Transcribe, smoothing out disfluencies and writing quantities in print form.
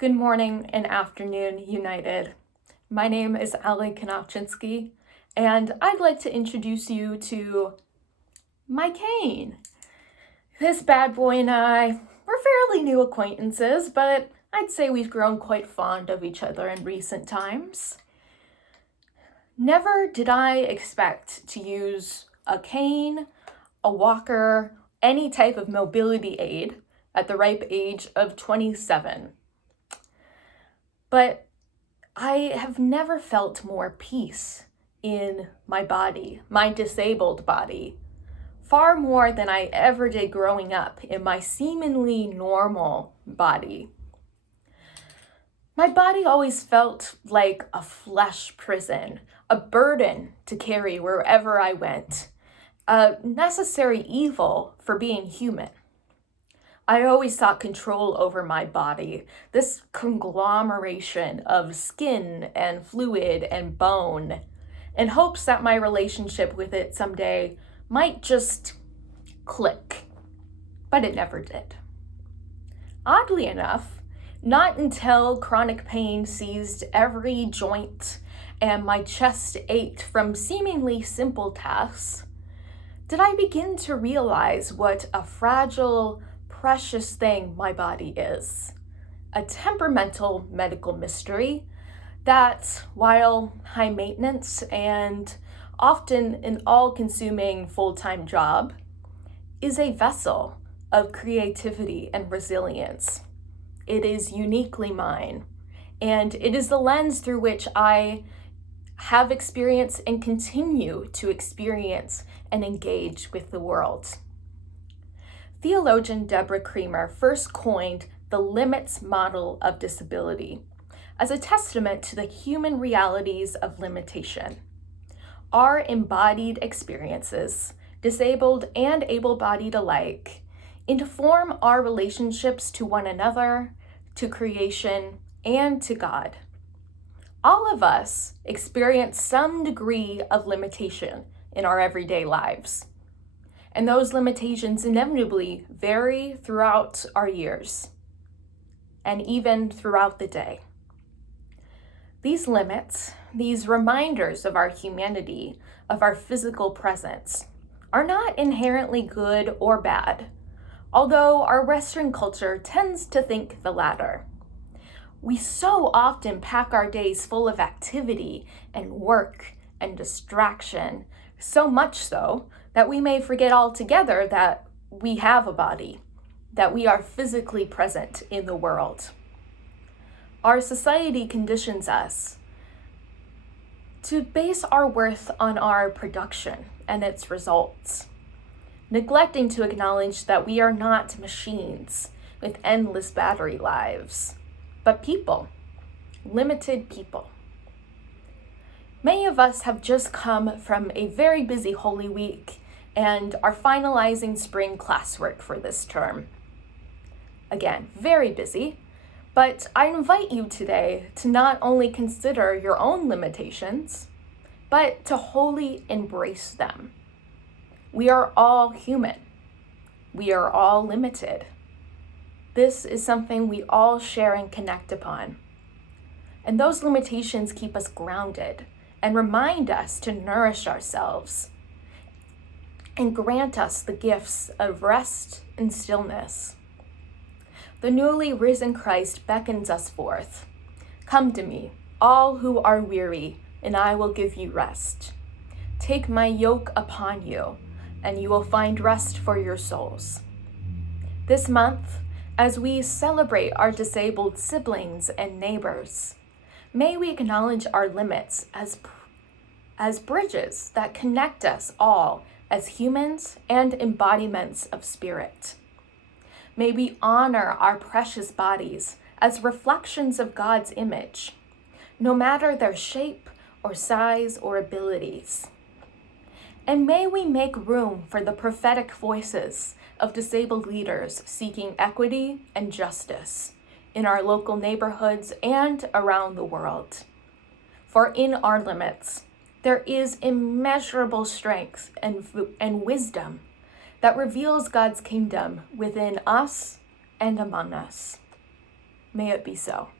Good morning and afternoon, United. My name is Allie Knofczynski, and I'd like to introduce you to my cane. This bad boy and I, we're fairly new acquaintances, but I'd say we've grown quite fond of each other in recent times. Never did I expect to use a cane, a walker, any type of mobility aid at the ripe age of 27. But I have never felt more peace in my body, my disabled body, far more than I ever did growing up in my seemingly normal body. My body always felt like a flesh prison, a burden to carry wherever I went, a necessary evil for being human. I always sought control over my body, this conglomeration of skin and fluid and bone, in hopes that my relationship with it someday might just click. But it never did. Oddly enough, not until chronic pain seized every joint and my chest ached from seemingly simple tasks, did I begin to realize what a fragile, precious thing my body is. A temperamental medical mystery that, while high maintenance and often an all-consuming full-time job, is a vessel of creativity and resilience. It is uniquely mine, and it is the lens through which I have experienced and continue to experience and engage with the world. Theologian Deborah Creamer first coined the Limits model of disability as a testament to the human realities of limitation. Our embodied experiences, disabled and able-bodied alike, inform our relationships to one another, to creation, and to God. All of us experience some degree of limitation in our everyday lives. And those limitations inevitably vary throughout our years, and even throughout the day. These limits, these reminders of our humanity, of our physical presence, are not inherently good or bad, although our Western culture tends to think the latter. We so often pack our days full of activity and work and distraction, so much so that we may forget altogether that we have a body, that we are physically present in the world. Our society conditions us to base our worth on our production and its results, neglecting to acknowledge that we are not machines with endless battery lives, but people, limited people. Many of us have just come from a very busy Holy Week and are finalizing spring classwork for this term. Again, very busy, but I invite you today to not only consider your own limitations, but to wholly embrace them. We are all human. We are all limited. This is something we all share and connect upon. And those limitations keep us grounded and remind us to nourish ourselves and grant us the gifts of rest and stillness. The newly risen Christ beckons us forth. Come to me, all who are weary, and I will give you rest. Take my yoke upon you, and you will find rest for your souls. This month, as we celebrate our disabled siblings and neighbors, may we acknowledge our limits as bridges that connect us all as humans and embodiments of spirit. May we honor our precious bodies as reflections of God's image, no matter their shape or size or abilities. And may we make room for the prophetic voices of disabled leaders seeking equity and justice in our local neighborhoods and around the world. For in our limits, there is immeasurable strength and wisdom that reveals God's kingdom within us and among us. May it be so.